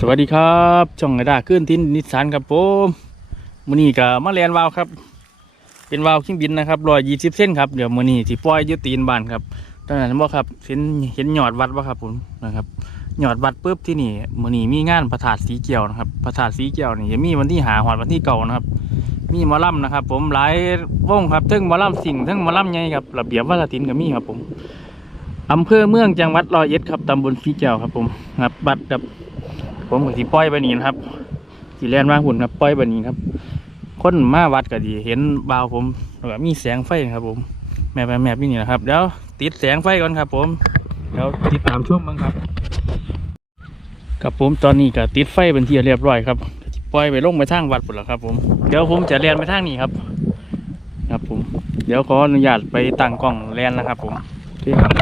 สวัสดีครับช่องกระดาขึ้นทินนิสสันครับผมมือนี้กับมาเรียนวาวครับ เป็นวาวเครื่องบินนะครับรอยยี่สิบเส้นครับเดี๋ยวมือนี้ที่ปล่อยอยุตีนบานครับตอนนั้นบ่ครับเห็นเห็นหยอดวัดบ่ครับผมนะครับหยอดวัดปุ๊บที่นี่มือนี้มีงานประถาดสีเกี่ยวนะครับประถาดสีเกี่ยวนี่จะมีวันที่หาหอดวันที่เก่านะครับ มีมอลำนะครับ ผมหลายวงครับทั้งมอลำสิ่งทั้งมอลำใหญ่ครับระเบียบวัฒนศิลป์ก็มีครับผมอำเภอเมืองจังหวัดร้อยเอ็ดครับตำบลสีเกี่ยวครับผมครับบัตรกับ ผมก็สิปล่อยไปนี่นะครับสีแลนมาหุ่นครับปล่อยไปนี่ครับ คนมาวัดก็ดีเห็นบ่าวผมแล้วก็มีแสงไฟนะครับ ผม แม่แม่แม่พี่นี่นะครับเดี๋ยวติดแสงไฟก่อนครับ ผมเดี๋ยวติดตามช่วงบ้างครับครับผมตอนนี้ก็ติดไฟเป็นที่เรียบร้อยครับปล่อยไปลงไปทางวัดปุ่นแล้วครับ ผมเดี๋ยวผมจะเรียนไปทางนี้ครับ ครับผม เดี๋ยวขออนุญาตไปตั้งกล้องแลนนะครับ ผมโอเคครับ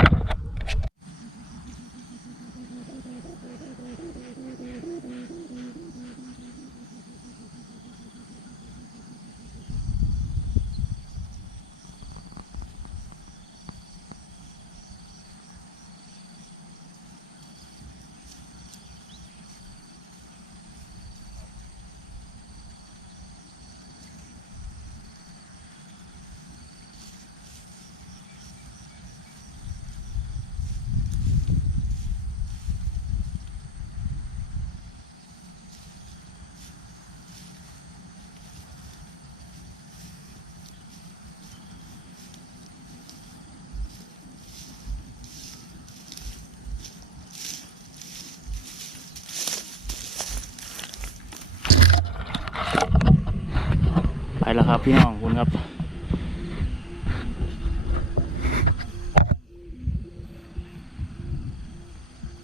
แล้วครับ พี่น้องคุณครับ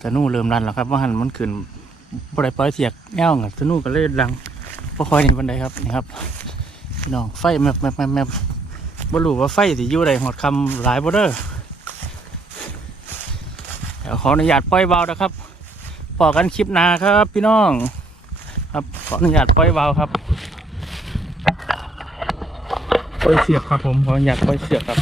ตะนู่เริ่มรันแล้วครับ ว่าหันมันขึ้นบริปล่อยเสียกแง่วครับตะนู่ก็เลยดังพอคอยในบันไดครับนี่ครับพี่น้องไฟแมบแมบแมบแมบบรู้ว่าไฟสิอยู่ใดหอดคำหลายบ่เด้อเดี๋ยวขออนุญาตปล่อยเบานะครับพอกันคลิปหนาครับ พี่น้อง ครับขออนุญาตปล่อยเบาครับ ปล่อยเสียบครับผมขออยากปล่อยเสียบครับ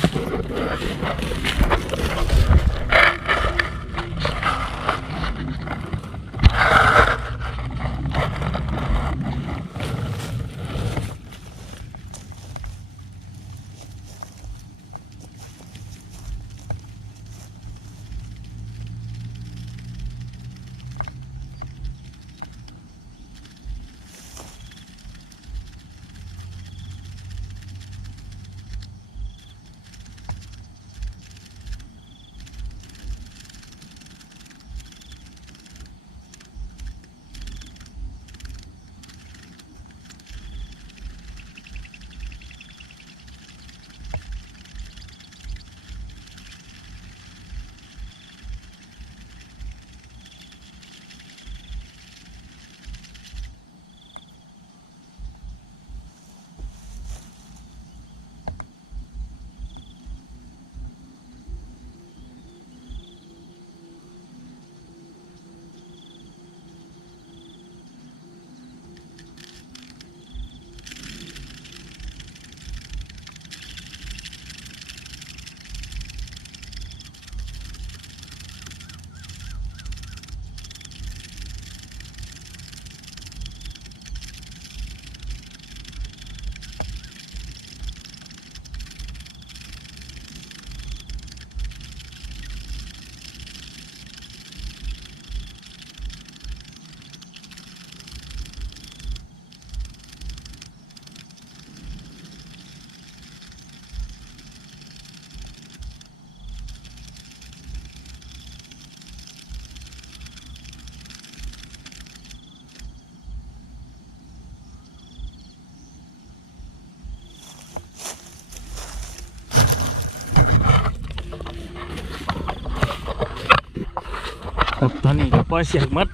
ครับตอนนี้ก็ปล่อยเสียงมัด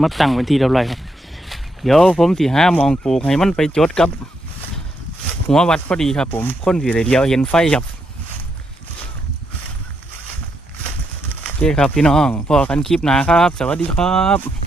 มัดตั้งเป็นที่เรียบร้อยครับ เดี๋ยวผมสิหามองปลูกให้มันไปจดกับ หัววัดพอดีครับ ผมคนสีเดียวเห็นไฟครับโอเคครับพี่น้องพอกันคลิปหนาครับ สวัสดีครับ